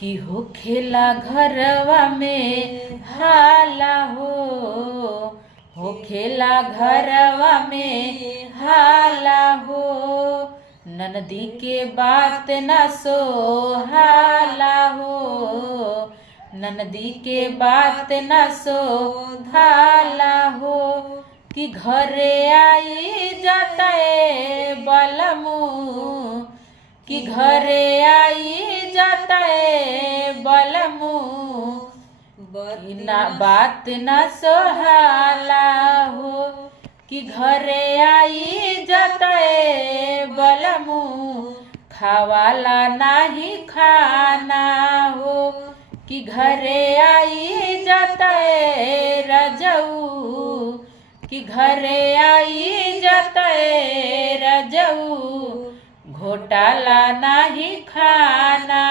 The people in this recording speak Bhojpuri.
कि होखेला घरवा में हाला होखेला घरवा में हाला हो। ननदी के बात न सोहाला हो, ननदी के बात न सोहाला हो। कि घरे आई जाताए बलमू, कि घरे आई जाताए बलमू। ना बात न सोहाला हो, कि घरे आई जाताए बलमू। खावाला नाही खाना हो, कि घरे आई जाताए रजऊ, कि घरे आई जाताए रजऊ। घोटाला नाही खाना